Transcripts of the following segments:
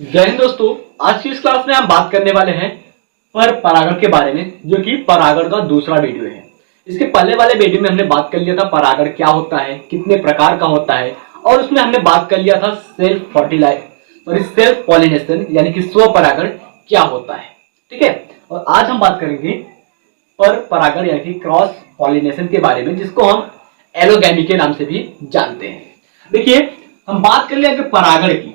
जय हिंद दोस्तों। आज की इस क्लास में हम बात करने वाले हैं पर परागण के बारे में, जो कि परागण का दूसरा वीडियो है। इसके पहले वाले वीडियो में हमने बात कर लिया था परागण क्या होता है, कितने प्रकार का होता है, और उसमें हमने बात कर लिया था सेल्फ फर्टिलाइज और सेल्फ पॉलिनेशन यानी कि स्व परागण क्या होता है। ठीक है, और आज हम बात करेंगे पर परागण यानी कि क्रॉस पॉलिनेशन के बारे में, जिसको हम एलोगैमी के नाम से भी जानते हैं। देखिए, हम बात कर लिया परागण की।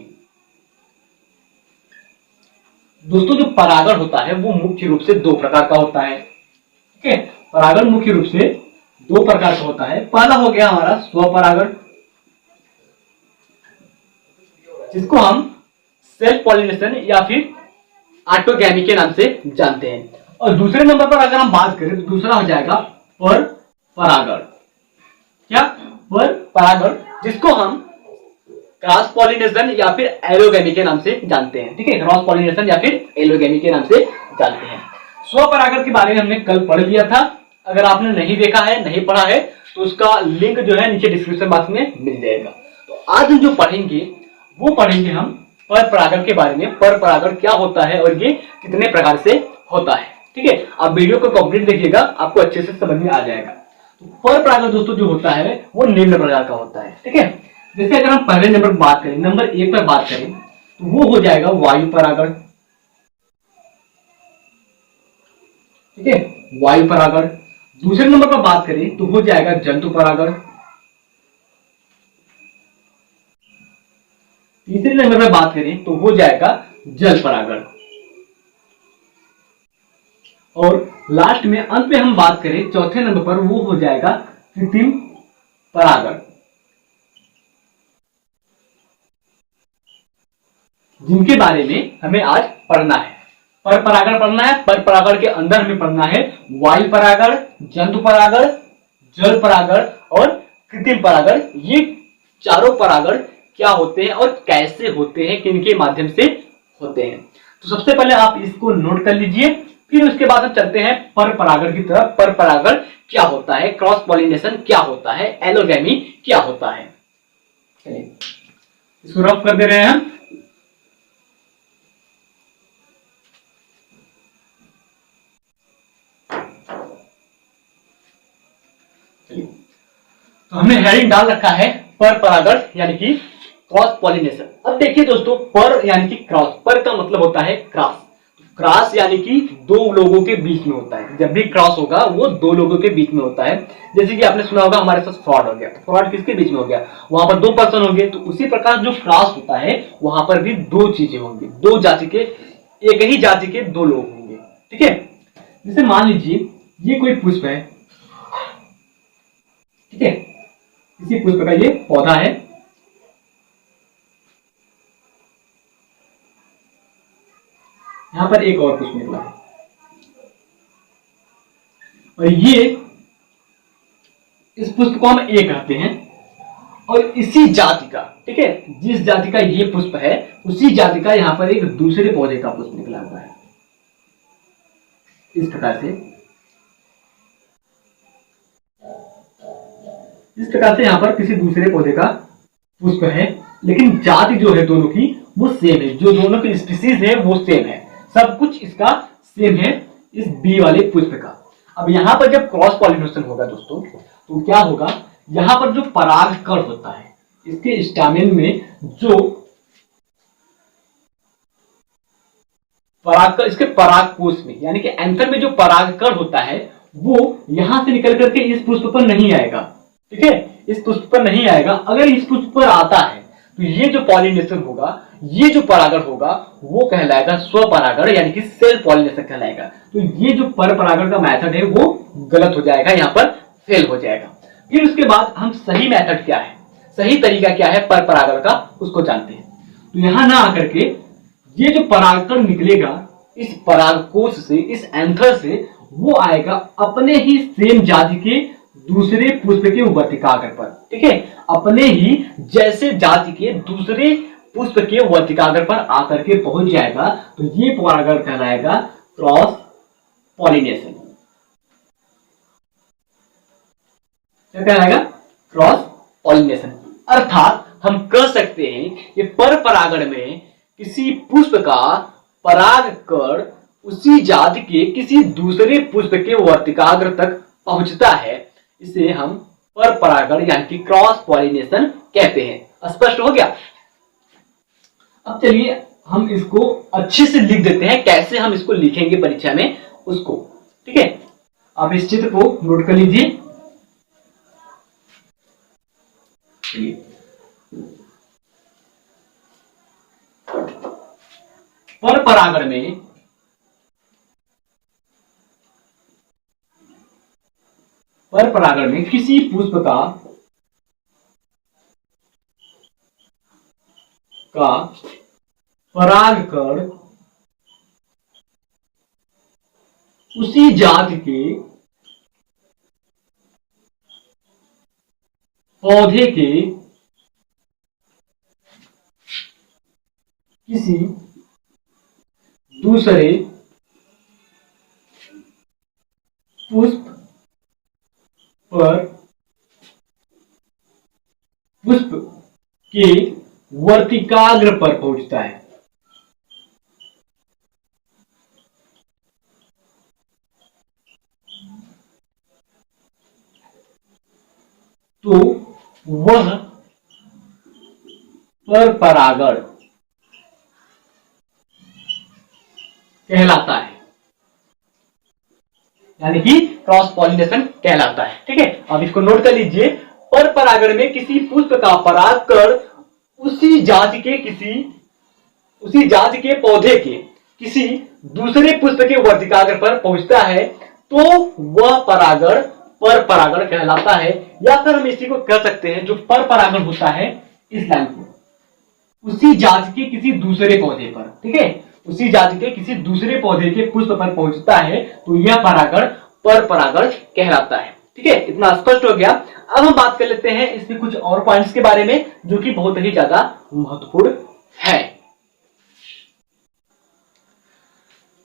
दोस्तों, जो परागण होता है वो मुख्य रूप से दो प्रकार का होता है। ठीक है, परागण मुख्य रूप से दो प्रकार का होता है। पहला हो गया हमारा स्वपरागण, जिसको हम सेल्फ पॉलिनेशन या फिर ऑटोगैमी के नाम से जानते हैं। और दूसरे नंबर पर अगर हम बात करें तो दूसरा हो जाएगा पर परागण। क्या? पर परागण, जिसको हम क्रॉस पॉलिनेशन या फिर एलोगैमी के नाम से जानते हैं। ठीक है, क्रॉस पॉलिनेशन या फिर एलोगैमी के नाम से जानते हैं। स्वपरागण के बारे में हमने कल पढ़ लिया था। अगर आपने नहीं देखा है, नहीं पढ़ा है, तो उसका लिंक जो है नीचे डिस्क्रिप्शन बॉक्स में मिल जाएगा। तो आज हम जो पढ़ेंगे वो पढ़ेंगे हम पर परागण के बारे में। पर परागण क्या होता है और ये कितने प्रकार से होता है। ठीक है, आप वीडियो को कंप्लीट देखिएगा, आपको अच्छे से समझ में आ जाएगा। तो पर परागण दोस्तों जो होता है वो निम्न प्रकार का होता है। ठीक है, जैसे अगर हम पहले नंबर पर बात करें, नंबर 1 पर बात करें, तो वो हो जाएगा वायु परागण। ठीक है, वायु परागण। दूसरे नंबर पर बात करें तो हो जाएगा जंतु परागण। तीसरे नंबर पर बात करें तो हो जाएगा जल परागण। और लास्ट में अंत में हम बात करें चौथे नंबर पर, वो हो जाएगा कृत्रिम परागण, जिनके बारे में हमें आज पढ़ना है। पर परागण पढ़ना है। पर परागण के अंदर हमें पढ़ना है वायु परागण, जंतु परागण, जल परागण और कृत्रिम परागण। ये चारों परागण क्या होते हैं और कैसे होते हैं, किनके माध्यम से होते हैं। तो सबसे पहले आप इसको नोट कर लीजिए, फिर उसके बाद हम चलते हैं पर परागण की तरफ। पर परागण क्या होता है, क्रॉस पॉलिनेशन क्या होता है, एलोगैमी क्या होता है। चलिए इसको रफ कर दे रहे हैं हम। तो हमने हेडिंग डाल रखा है पर परागण यानी कि क्रॉस पॉलिनेशन। अब देखिए दोस्तों, पर यानी कि क्रॉस, पर का मतलब होता है क्रॉस। क्रॉस यानी कि दो लोगों के बीच में होता है। जब भी क्रॉस होगा वो दो लोगों के बीच में होता है। जैसे कि आपने सुना होगा हमारे साथ फ्रॉड हो गया, तो फ्रॉड किसके बीच में हो गया, वहां पर दो पर्सन होंगे। तो उसी प्रकार जो क्रॉस होता है वहां पर भी दो चीजें होंगी, दो जाति के, एक ही जाति के दो लोग होंगे। ठीक है, जैसे मान लीजिए ये कोई पुष्प है। ठीक है, इसी पुष्प का ये पौधा है। यहां पर एक और पुष्प निकला है और ये, इस पुष्प को हम ए कहते हैं। और इसी जाति का, ठीक है, जिस जाति का ये पुष्प है उसी जाति का यहां पर एक दूसरे पौधे का पुष्प निकला हुआ है। इस प्रकार से, इस प्रकार से यहां पर किसी दूसरे पौधे का पुष्प है, लेकिन जाति जो है दोनों की वो सेम है। जो दोनों की स्पीसीज है वो सेम है, सब कुछ इसका सेम है इस बी वाले पुष्प का। अब यहां पर जब क्रॉस पॉलिनेशन होगा दोस्तों, तो क्या होगा, यहां पर जो परागकण होता है, इसके स्टामेन में जो परागकण, इसके परागकोश में यानी कि एंथर में जो परागकण होता है वो यहां से निकल करके इस पुष्प पर नहीं आएगा। ठीक है, इस पुष्प पर नहीं आएगा। अगर इस पुष्प पर आता है तो ये जो पॉलिनेशन होगा, ये जो परागण होगा वो कहलाएगा स्वपरागण यानी कि सेल्फ पॉलिनेशन कहलाएगा। तो ये जो पर परागण का मेथड है वो गलत हो जाएगा, यहाँ पर फेल हो जाएगा। फिर उसके बाद हम सही मेथड क्या है, सही तरीका क्या है पर परागण का, उसको जानते हैं। तो यहां ना आकर के ये जो परागकण निकलेगा इस परागकोश से, इस एंथर से, वो आएगा अपने ही सेम जाति के दूसरे पुष्प के वर्तिकाग्र पर। ठीक है, अपने ही जैसे जाति के दूसरे पुष्प के वर्तिकाग्र पर आकर के पहुंच जाएगा। तो ये परागण कहलाएगा क्रॉस पॉलिनेशन। क्या कहलाएगा, क्रॉस पॉलिनेशन। अर्थात हम कह सकते हैं कि पर परागण में किसी पुष्प का परागकण उसी जाति के किसी दूसरे पुष्प के वर्तिकाग्र तक पहुंचता है, इसे हम पर परागण यानी कि क्रॉस पॉलिनेशन कहते हैं। स्पष्ट हो गया? अब चलिए हम इसको अच्छे से लिख देते हैं, कैसे हम इसको लिखेंगे परीक्षा में उसको। ठीक है, आप इस चित्र को नोट कर लीजिए। पर परागण में किसी पुष्प का परागकण उसी जाति के पौधे के किसी दूसरे पुष्प के वर्तिकाग्र पर पहुंचता है। तो वह पर परागण कहलाता है, यानी कि क्रॉस पॉलिनेशन कहलाता है। ठीक है, अब इसको नोट कर लीजिए। पर परागण में किसी पुष्प का परागकण उसी जाति के पौधे के किसी दूसरे पुष्प के वर्तिकाग्र पर पहुंचता है, तो वह परागण पर परागण कहलाता है। या फिर हम इसी को कह सकते हैं, जो पर परागण होता है इस लाइन को उसी जाति के किसी दूसरे पौधे पर, ठीक है, उसी जाति के किसी दूसरे पौधे के पुष्प पर पहुंचता है, तो यह परागण पर परागण कहलाता है। ठीक है, इतना स्पष्ट हो गया। अब हम बात कर लेते हैं इसके कुछ और पॉइंट्स के बारे में, जो कि बहुत ही ज्यादा महत्वपूर्ण है।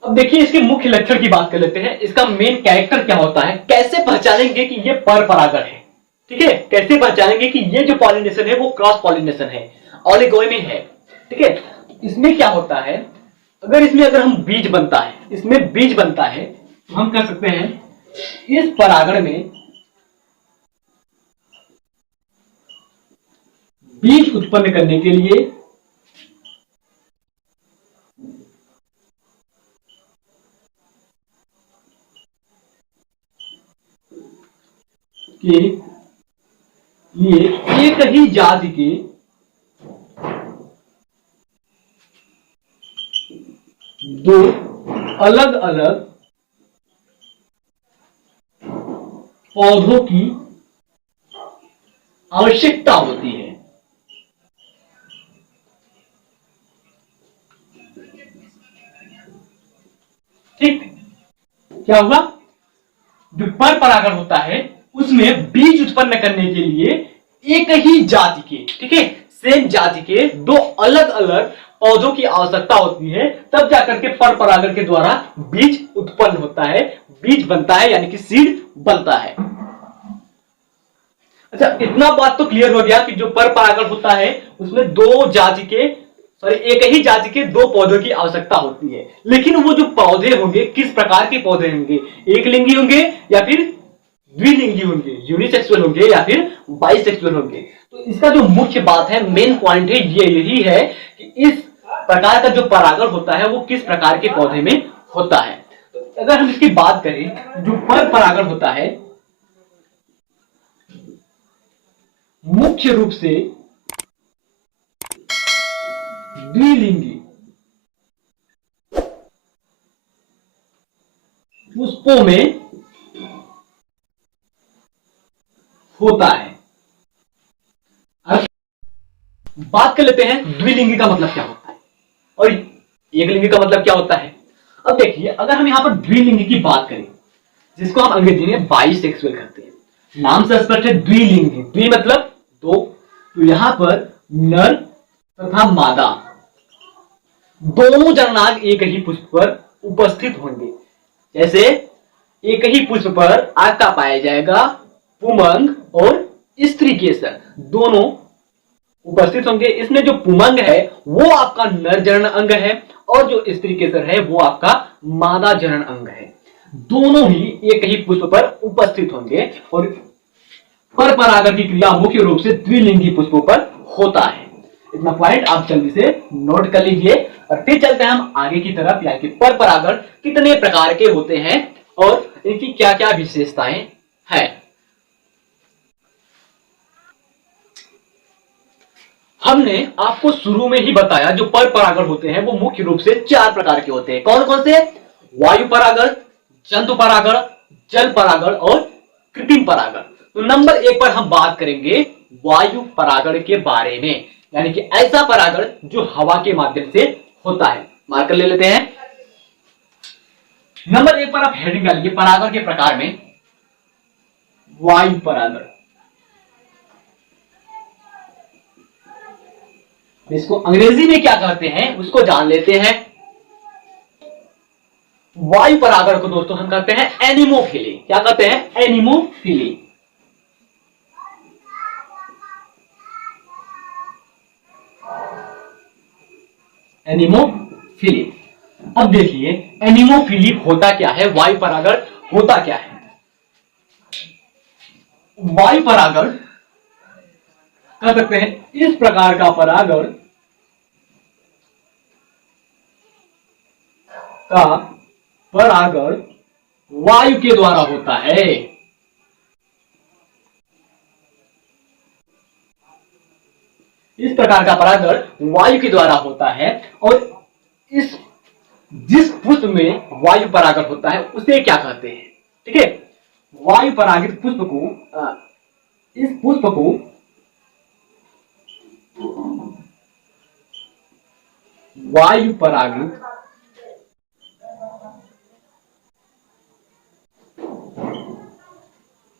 अब देखिए इसके मुख्य लक्षण की बात कर लेते हैं। इसका मेन कैरेक्टर क्या होता है, कैसे पहचानेंगे कि ये पर परागण है। ठीक है, कैसे पहचानेंगे कि ये जो पॉलिनेशन है वो क्रॉस पॉलिनेशन है, ऑलिगोमी है। ठीक है, इसमें क्या होता है, अगर हम बीज बनता है, इसमें बीज बनता है, तो हम कह सकते हैं इस परागण में बीज उत्पन्न करने के लिए एक ही जाति के दो अलग अलग पौधों की आवश्यकता होती है। ठीक, क्या हुआ, जो पर परागण होता है उसमें बीज उत्पन्न करने के लिए एक ही जाति के, ठीक है, सेम जाति के दो अलग अलग पौधों की आवश्यकता होती है, तब जाकर के पर परागण के द्वारा बीज उत्पन्न होता है, बीज बनता है, यानी कि सीड बनता है। अच्छा, इतना बात तो क्लियर हो गया कि जो पर परागण होता है उसमें एक ही जाति के दो पौधों की आवश्यकता होती है। लेकिन वो जो पौधे होंगे किस प्रकार के पौधे होंगे, एक लिंगी होंगे या फिर द्विलिंगी होंगे, यूनिसेक्सुअल होंगे या फिर बाइसेक्सुअल होंगे। तो इसका जो मुख्य बात है, मेन पॉइंट है, ये यही है कि इस प्रकार का जो परागण होता है वो किस प्रकार के पौधे में होता है। तो अगर हम इसकी बात करें, जो पर परागण होता है मुख्य रूप से द्विलिंगी पुष्पों में होता है। अब बात कर लेते हैं द्विलिंगी का मतलब क्या होता है और एक लिंगी का मतलब क्या होता है। अब देखिए, अगर हम यहां पर द्विलिंगी की बात करें, जिसको हम अंग्रेजी में बाइसेक्सुअल कहते हैं, नाम से स्पष्ट है, द्विलिंगी, द्वि मतलब दो, तो यहां पर नर तथा मादा दोनों जननांग एक ही पुष्प पर उपस्थित होंगे। जैसे एक ही पुष्प पर आका पाया जाएगा, पुमंग और स्त्री केसर दोनों उपस्थित होंगे। इसमें जो पुमंग है वो आपका नर जनन अंग है और जो स्त्री केसर है वो आपका मादा जनन अंग है। दोनों ही एक ही पुष्प पर उपस्थित होंगे और पर परागण की क्रिया मुख्य रूप से द्विलिंगी पुष्पों पर होता है। इतना पॉइंट आप जल्दी से नोट कर लीजिए और फिर चलते हैं हम आगे की तरफ, यानी कि पर परागण कितने प्रकार के होते हैं और इनकी क्या क्या विशेषताएं हैं। हमने आपको शुरू में ही बताया जो पर परागण होते हैं वो मुख्य रूप से 4 प्रकार के होते हैं। कौन कौन से? वायु परागण, जंतु परागण, जल परागण और कृत्रिम परागण। तो नंबर 1 पर हम बात करेंगे वायु परागण के बारे में, यानी कि ऐसा परागण जो हवा के माध्यम से होता है। मार्कर ले लेते हैं। नंबर 1 पर आप हेडिंग डालिए परागण के प्रकार में वायु परागण। इसको अंग्रेजी में क्या कहते हैं उसको जान लेते हैं। वायु परागण को दोस्तों हम कहते हैं एनिमोफिली। क्या कहते हैं? एनिमोफिली। एनिमोफिली। अब देखिए एनिमोफिली होता क्या है, वायु परागण होता क्या है। वायु परागण कह सकते हैं इस प्रकार का परागण वायु के द्वारा होता है। इस प्रकार का परागण वायु के द्वारा होता है और जिस पुष्प में वायु परागण होता है उसे क्या कहते हैं? ठीक है, वायु परागित पुष्प को इस पुष्प को वायु परागित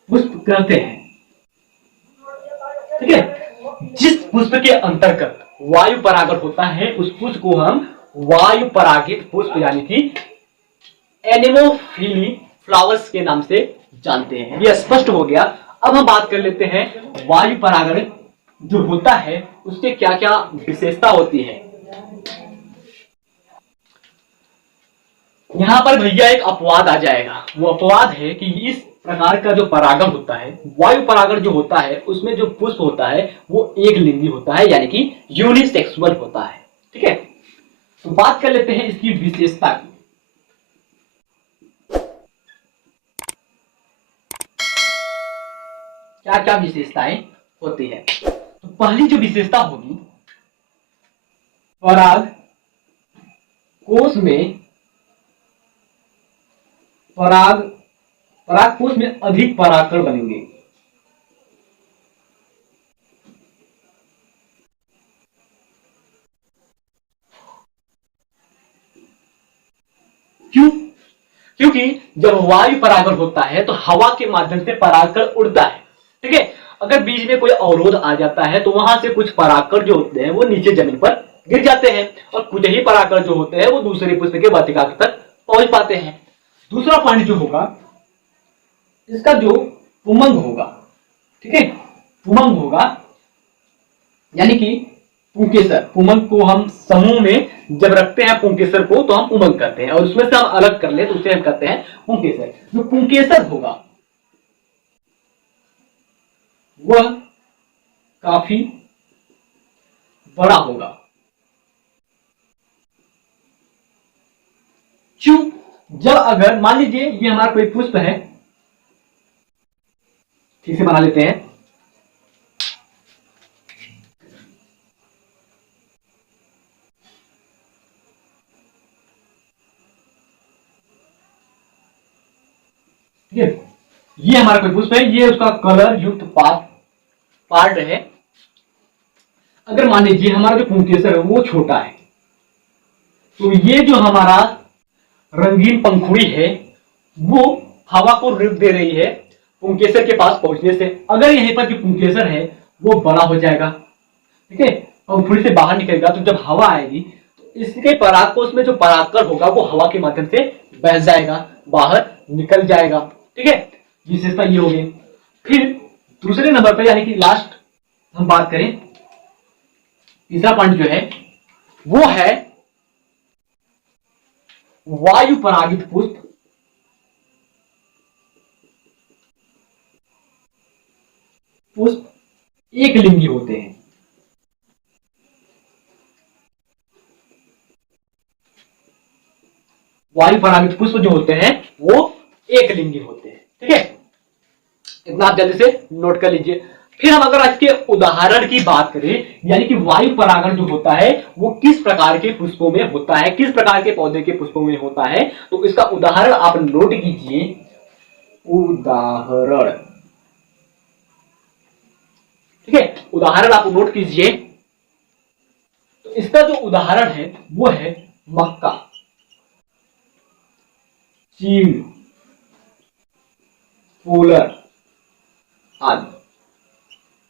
पुष्प कहते हैं। ठीक है, जिस पुष्प के अंतर्गत वायु परागण होता है उस पुष्प को हम वायु परागित पुष्प यानी कि एनिमोफिली फ्लावर्स के नाम से जानते हैं। यह स्पष्ट हो गया। अब हम बात कर लेते हैं वायु परागण जो होता है उसके क्या क्या विशेषता होती है। यहां पर भैया एक अपवाद आ जाएगा। वो अपवाद है कि इस प्रकार का जो परागण होता है, वायु परागण जो होता है उसमें जो पुष्प होता है वो एक लिंगी होता है, यानी कि यूनिसेक्सुअल होता है। ठीक है, तो बात कर लेते हैं इसकी विशेषता की। क्या क्या विशेषताएं होती है। तो पहली जो विशेषता होगी, पराग कोश में अधिक परागकण बनेंगे। क्यों? क्योंकि जब वायु परागण होता है तो हवा के माध्यम से परागकण उड़ता है। ठीक है, अगर बीच में कोई अवरोध आ जाता है तो वहां से कुछ परागकण जो होते हैं वो नीचे जमीन पर गिर जाते हैं और कुछ ही परागकण जो होते हैं वो दूसरे पुष्प के वाटिका तक पहुंच पाते हैं। दूसरा पॉइंट जो होगा, इसका जो पुमंग होगा, ठीक है, पुमंग होगा यानी कि पुंकेसर। पुमंग को हम समूह में जब रखते हैं पुंकेसर को तो हम उमंग करते हैं और उसमें से हम अलग कर ले तो उसे हम कहते हैं पुंकेसर। जो पुंकेसर होगा वह काफी बड़ा होगा। क्यों? जब अगर मान लीजिए ये हमारा कोई पुष्प है, ठीक से बना लेते हैं। ठीक है, ये हमारा कोई पुष्प है, ये उसका कलर युक्त पार्ट है। अगर मान लीजिए हमारा जो पुंकेसर है वो छोटा है तो ये जो हमारा रंगीन पंखुड़ी है वो हवा को रिप दे रही है पुंकेसर के पास पहुंचने से। अगर यहीं पर जो पुंकेसर है वो बड़ा हो जाएगा, ठीक है, पंखुड़ी से बाहर निकलेगा तो जब हवा आएगी तो इसके परागकोश में जो परागकण होगा वो हवा के माध्यम से बह जाएगा, बाहर निकल जाएगा। ठीक है, विशेषता ये हो गई। फिर दूसरे नंबर पर यानी कि लास्ट हम बात करें तीसरा पॉइंट जो है वो है वायु परागित पुष्प। पुष्प एक लिंगी होते हैं। वायु परागित पुष्प जो होते हैं वो एक लिंगी होते हैं। ठीक है, इतना आप जल्दी से नोट कर लीजिए। फिर हम अगर आज के उदाहरण की बात करें, यानी कि वायु परागण जो होता है वो किस प्रकार के पुष्पों में होता है, किस प्रकार के पौधे के पुष्पों में होता है, तो इसका उदाहरण आप नोट कीजिए। उदाहरण, ठीक है, उदाहरण आप नोट कीजिए। तो इसका जो उदाहरण है वो है मक्का, चीड़, फूलर आदि।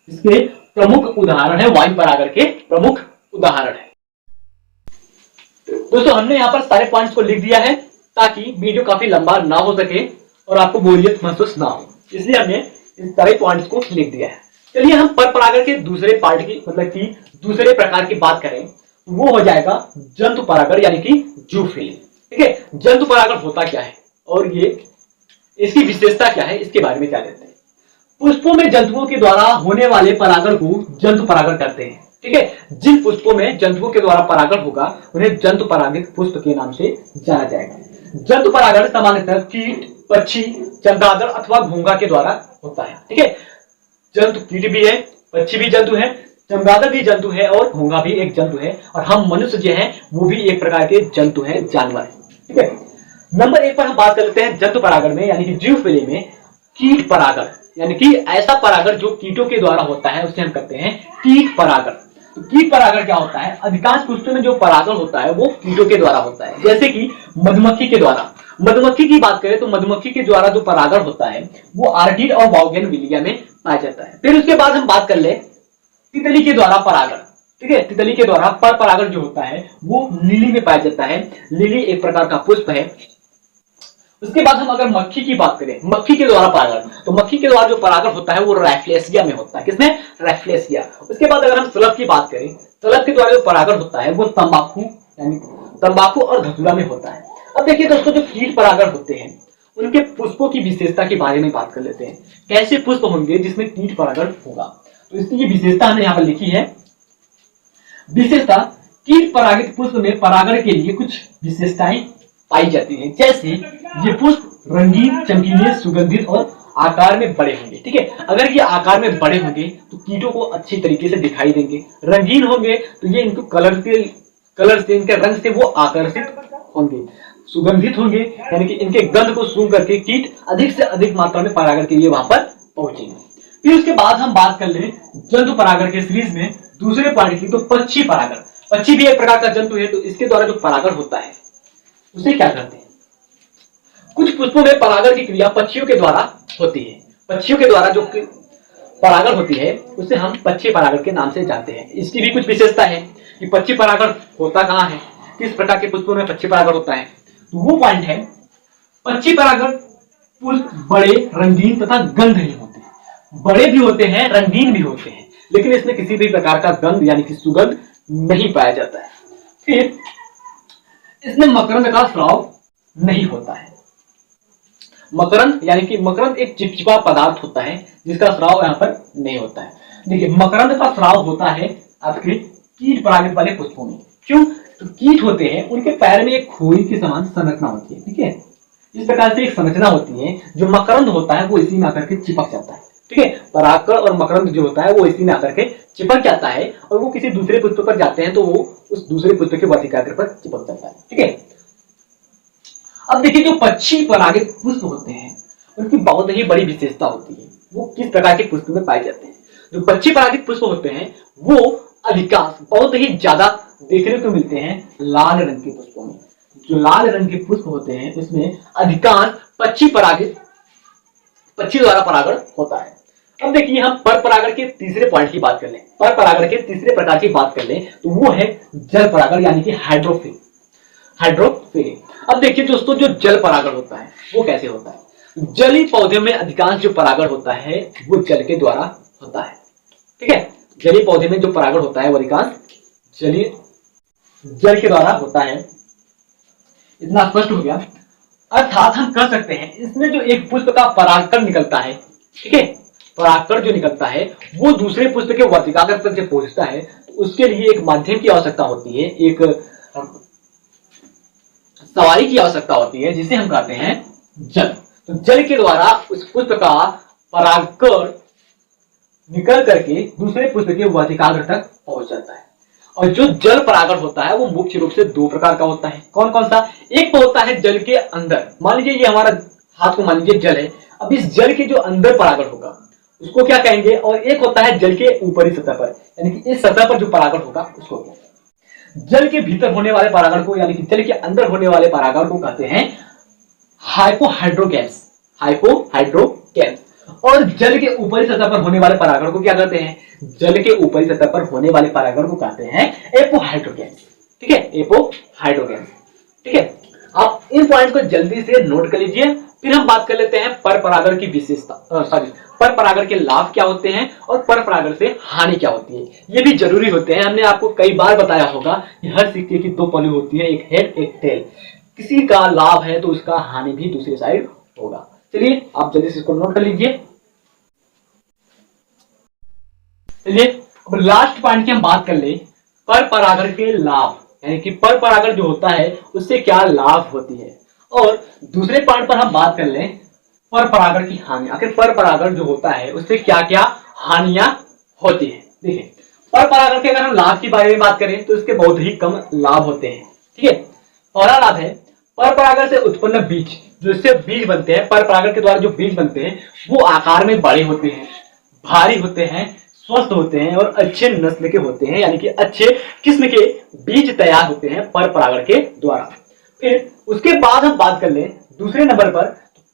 इसके प्रमुख उदाहरण है, वायु परागण के प्रमुख उदाहरण है। दोस्तों हमने यहाँ पर सारे पॉइंट्स को लिख दिया है ताकि वीडियो काफी लंबा ना हो सके और आपको बोरियत महसूस ना हो, इसलिए हमने इन सारे पॉइंट्स को लिख दिया है। चलिए हम पर परागण के दूसरे पार्ट की मतलब कि दूसरे प्रकार की बात करें, वो हो जाएगा जंतु परागण यानी कि जूफिली। ठीक है, जंतु परागण होता क्या है और ये इसकी विशेषता क्या है, इसके बारे में क्या कहते हैं। पुष्पों में जंतुओं के द्वारा होने वाले परागण को जंतु परागण कहते हैं। ठीक है, जिन पुष्पों में जंतुओं के द्वारा परागण होगा उन्हें जंतु परागित पुष्प के नाम से जाना जाएगा। जंतु परागण सामान्यतः कीट, पक्षी, चमगादड़ अथवा घोंघा के द्वारा होता है। ठीक है, जंतु कीट भी है, पक्षी भी जंतु है, चमगादड़ भी जंतु है और घोंघा भी एक जंतु है, और हम मनुष्य जो है वो भी एक प्रकार के जंतु है, जानवर है। ठीक है, नंबर 1 पर हम बात कर लेते हैं जंतु परागण में यानी कि जूफिली में कीट परागण, यानी कि ऐसा परागण जो कीटों के द्वारा होता है उसे हम कहते हैं कीट परागण। तो कीट परागण क्या होता है, अधिकांश पुष्पों में जो परागण होता है वो कीटों के द्वारा होता है, जैसे कि मधुमक्खी के द्वारा। मधुमक्खी की बात करें तो मधुमक्खी के द्वारा जो परागण होता है वो आर्किड और बाउगेनविलिया में पाया जाता है। फिर उसके बाद हम बात कर ले तितली के द्वारा परागण। ठीक है, तितली के द्वारा पर परागण जो होता है वो लिली में पाया जाता है। लिली एक प्रकार का पुष्प है। उसके बाद हम अगर मक्खी की बात करें, मक्खी के द्वारा परागण, तो मक्खी के द्वारा जो परागण होता है वो रैफ्लेसिया में होता है। किसमें? रैफ्लेसिया। उसके बाद अगर हम सलभ की बात करें, सलभ के द्वारा जो परागण होता है वो तंबाकू यानी तंबाकू और धतूरा में होता है। अब देखिए दोस्तों, जो कीट परागण होते हैं उनके पुष्पों की विशेषता के बारे में बात कर लेते हैं। कैसे पुष्प होंगे जिसमें कीट परागण होगा, तो इसकी विशेषता हमने यहाँ पर लिखी है। विशेषता, कीट परागित पुष्प में परागण के लिए कुछ विशेषताएं पाई जाती हैं, जैसे ये पुष्प रंगीन, चमकीले, सुगंधित और आकार में बड़े होंगे। ठीक है, अगर ये आकार में बड़े होंगे तो कीटों को अच्छी तरीके से दिखाई देंगे। रंगीन होंगे तो ये इनको कलर से इनके रंग से वो आकर्षित होंगे। सुगंधित होंगे यानी कि इनके गंध को सूंघ करके कीट अधिक से अधिक मात्रा में परागण के लिए वहां पर पहुंचेंगे। फिर उसके बाद हम बात कर ले जंतु परागण के सीरीज में दूसरे पॉइंट की, तो पक्षी परागण। पक्षी भी एक प्रकार का जंतु है, तो इसके द्वारा जो परागण होता है उसे क्या करते हैं, कुछ पुष्पों में परागण की क्रिया पक्षियों के द्वारा होती है। पक्षियों के द्वारा जो परागण होती है उसे हम पक्षी परागण के नाम से जानते हैं। इसकी भी कुछ विशेषता है कि पक्षी परागण होता कहाँ है, किस प्रकार के पुष्पों में पक्षी परागण होता है, तो वो पॉइंट है पक्षी परागण पुष्प बड़े, रंगीन तथा गंधहीन होते हैं। बड़े भी होते हैं, रंगीन भी होते हैं, लेकिन इसमें किसी भी प्रकार का गंध यानी कि सुगंध नहीं पाया जाता है। फिर इसमें मकरंद का स्राव नहीं होता है। मकरंद यानी कि मकरंद एक चिपचिपा पदार्थ होता है जिसका स्राव यहाँ पर नहीं होता है। देखिए, मकरंद का स्राव होता है आपके कीट परागित वाले पुष्पों में। क्यों? तो कीट होते हैं, उनके पैर में एक खोई के समान संरचना होती है। ठीक है, इस प्रकार से एक संरचना होती है, जो मकरंद होता है वो इसी में आकर के चिपक जाता है। ठीक है, परागकण और मकरंद जो होता है वो इसी में आकर के चिपक जाता है और वो किसी दूसरे पुष्प पर जाते हैं तो वो उस दूसरे पुष्प के वर्तिकाग्र पर चिपक जाता है। ठीक है, अब देखिए जो पक्षी परागित पुष्प होते हैं उनकी बहुत ही बड़ी विशेषता होती है। वो किस प्रकार के पुष्प में पाए जाते हैं। जो पक्षी परागित पुष्प होते हैं वो अधिकांश बहुत ही ज्यादा देखने को मिलते हैं लाल रंग के पुष्पों में। जो लाल रंग के पुष्प होते हैं उसमें अधिकांश पक्षी द्वारा परागण होता है। अब देखिए हम पर परागण के तीसरे पॉइंट की बात कर लें, पर परागण के तीसरे प्रकार की बात कर लें तो वो है जल परागण यानी कि हाइड्रोफिली। अब देखिए दोस्तों, जो जल परागण होता है वो कैसे होता है। जली पौधे में अधिकांश जो परागण होता है वो जल के द्वारा होता है। ठीक है, जली पौधे में जो परागण होता है वो अधिकांश चलिए, जल के द्वारा होता है, इतना स्पष्ट हो गया। अर्थात हम कह सकते हैं इसमें जो एक पुष्प का परागकण निकलता है, ठीक है, परागकण जो निकलता है वो दूसरे पुष्प के वर्तिकाग्र तक जब पहुंचता है तो उसके लिए एक माध्यम की आवश्यकता होती है, एक सवारी की आवश्यकता होती है, जिसे हम कहते हैं जल। तो जल के द्वारा उस पुष्प का परागकण निकल करके दूसरे पुष्प के वर्तिकाग्र तक पहुंच जाता है। और जो जल परागण होता है वो मुख्य रूप से दो प्रकार का होता है। कौन कौन सा? एक तो होता है जल के अंदर, मान लीजिए ये हमारा हाथ को मान लीजिए जल है, अब इस जल के जो अंदर परागण होगा उसको क्या कहेंगे? और एक होता है जल के ऊपरी सतह पर, यानी कि इस सतह पर जो परागण होगा उसको क्या? जल के भीतर होने वाले परागण को, यानी कि जल के अंदर होने वाले परागण को कहते हैं हाइपोहाइड्रोगैम्स, हाइपोहाइड्रोगैम्स। और जल के ऊपरी सतह पर होने वाले परागण को क्या कहते हैं? जल के ऊपरी सतह पर होने वाले परागण को कहते हैं एपोहाइड्रोगैम्स, ठीक है, एपोहाइड्रोगैम्स, ठीक है। आप इन पॉइंट को जल्दी से नोट कर लीजिए, फिर हम बात कर लेते हैं पर परागण की विशेषता, पर परागण के लाभ क्या होते हैं और पर परागण से हानि क्या होती है, ये भी जरूरी होते हैं। हमने आपको कई बार बताया होगा कि हर सिक्के की दो पहलू होती है, एक हेड एक टेल, किसी का लाभ है तो उसका हानि भी दूसरी साइड होगा। चलिए आप जल्दी से इसको नोट कर लीजिए। चलिए अब लास्ट पॉइंट की हम बात कर ले, पर परागण के लाभ, यानी कि पर परागण जो होता है उससे क्या लाभ होती है। और दूसरे पॉइंट पर हम बात कर ले पर परागण की हानि, आखिर पर परागण जो होता है उससे क्या क्या हानियां होती है। देखिए, पर परागण के अगर हम लाभ के बारे में बात करें तो इसके बहुत ही कम लाभ होते हैं, ठीक है। पहला लाभ है पर परागण से उत्पन्न बीज, जो इससे बीज बनते हैं, पर परागण के द्वारा जो बीज बनते हैं वो आकार में बड़े होते हैं, भारी होते हैं, स्वस्थ होते हैं और अच्छे नस्ल के होते हैं, यानी कि अच्छे किस्म के बीज तैयार होते हैं पर परागण के द्वारा। फिर उसके बाद हम बात कर लें दूसरे नंबर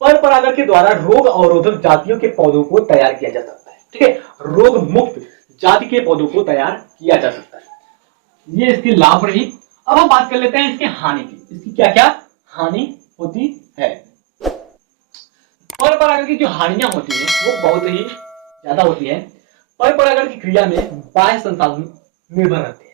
पर परागण के द्वारा रोग अवरोधक जातियों के पौधों को तैयार किया जा सकता है, ठीक है, रोग मुक्त जाति के पौधों को तैयार किया जा सकता है। ये इसकी लाभ रही। अब हम बात कर लेते हैं इसके हानि की, इसकी क्या क्या हानि होती है। पर परागण की जो हानियां होती है वो बहुत ही ज्यादा होती है। पर परागण की क्रिया में बाह्य संसाधन निर्भर रहते हैं।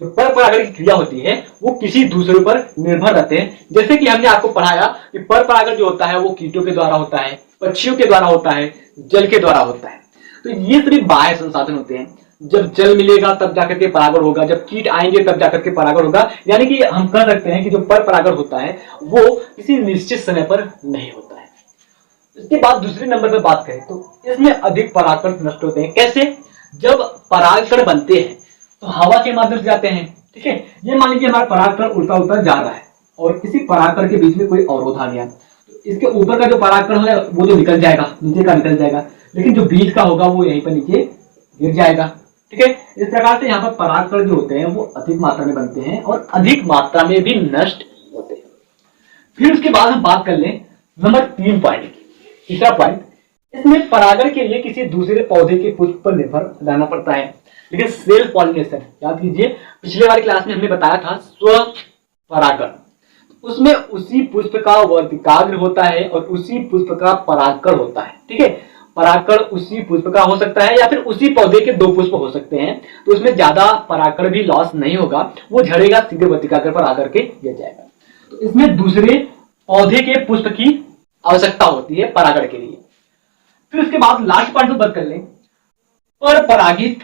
जो पर परागण की क्रिया होती है वो किसी दूसरे पर निर्भर रहते हैं। जैसे कि हमने आपको पढ़ाया कि पर परागण जो होता है वो कीटों के द्वारा होता है, पक्षियों के द्वारा होता है, जल के द्वारा होता है। तो ये सभी बाह्य संसाधन होते हैं। जब जल मिलेगा तब जाकर के परागण होगा, जब कीट आएंगे तब जाकर के परागण होगा। यानी कि हम कह सकते हैं कि जो पर परागण होता है वो किसी निश्चित समय पर नहीं होता है। इसके बाद दूसरे नंबर पर बात करें तो इसमें अधिक परागकण नष्ट होते हैं। कैसे? जब परागकण बनते हैं तो हवा के माध्यम से जाते हैं, ठीक है। ये मान लीजिए हमारा परागकण उल्टा उल्टा जा रहा है और किसी परागकण के बीच में कोई अवरोध आ गया, तो इसके ऊपर का जो परागकण है वो जो निकल जाएगा, नीचे का निकल जाएगा, लेकिन जो बीच का होगा वो यहीं पर नीचे गिर जाएगा, ठीक है। इस प्रकार से यहाँ पर परागकण जो होते हैं वो अधिक मात्रा में बनते हैं और अधिक मात्रा में भी नष्ट होते हैं। फिर उसके बाद हम बात कर लें नंबर 3 पॉइंट की। तीसरा पॉइंट, इसमें परागण के लिए किसी दूसरे पौधे के पुष्प पर निर्भर रहना पड़ता है, लेकिन सेल्फ पॉलिनेशन, याद कीजिए पिछले वाली क्लास में हमने बताया था स्व परागण, उसमें उसी पुष्प का वर्तिकाग्र होता है और उसी पुष्प का परागकण होता है, ठीक है। परागकण उसी पुष्प का हो सकता है या फिर उसी पौधे के 2 पुष्प हो सकते हैं, तो उसमें ज्यादा परागकण भी लॉस नहीं होगा, वो झड़ेगा, सीधे वर्तिकाग्र पर आकर के गिर जाएगा। तो इसमें दूसरे पौधे के पुष्प की आवश्यकता होती है परागण के लिए। फिर उसके बाद लास्ट पॉइंट पर बात कर लें, पर परागित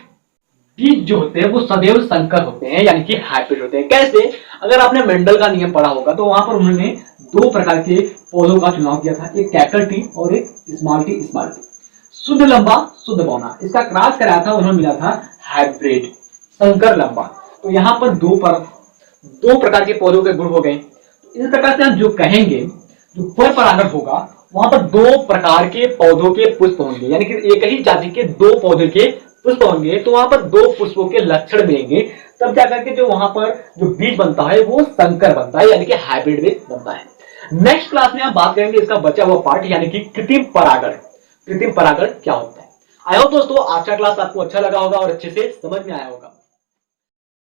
बीज जो होते हैं वो सदैव संकर होते हैं, यानी कि हाइब्रिड होते हैं। कैसे? अगर आपने मेंडल का नियम पढ़ा होगा तो वहां पर उन्होंने 2 प्रकार के पौधों का चुनाव किया था, एक कैपिटल टी और एक स्मॉल टी, शुद्ध लंबा शुद्ध बौना। इसका क्रॉस कराया था, उन्होंने मिला था हाइब्रिड संकर लंबा। तो यहाँ पर 2 प्रकार के पौधों के गुण हो गए। इस प्रकार से हम जो कहेंगे जो पर परागण होगा वहां पर 2 प्रकार के पौधों के पुष्प होंगे, यानी कि एक ही जाति के 2 पौधे के पुष्प होंगे, तो वहां पर 2 पुष्पों के लक्षण मिलेंगे, तब जाकर के जो वहां पर जो बीज बनता है वो संकर बनता है, यानी कि हाइब्रिड बीज बनता है। नेक्स्ट क्लास में हम बात करेंगे इसका बचा हुआ पार्ट, यानी कि कृत्रिम परागण। कृत्रिम परागण क्या होता है। आई होप दोस्तों आज का क्लास आपको अच्छा लगा होगा और अच्छे से समझ में आया होगा।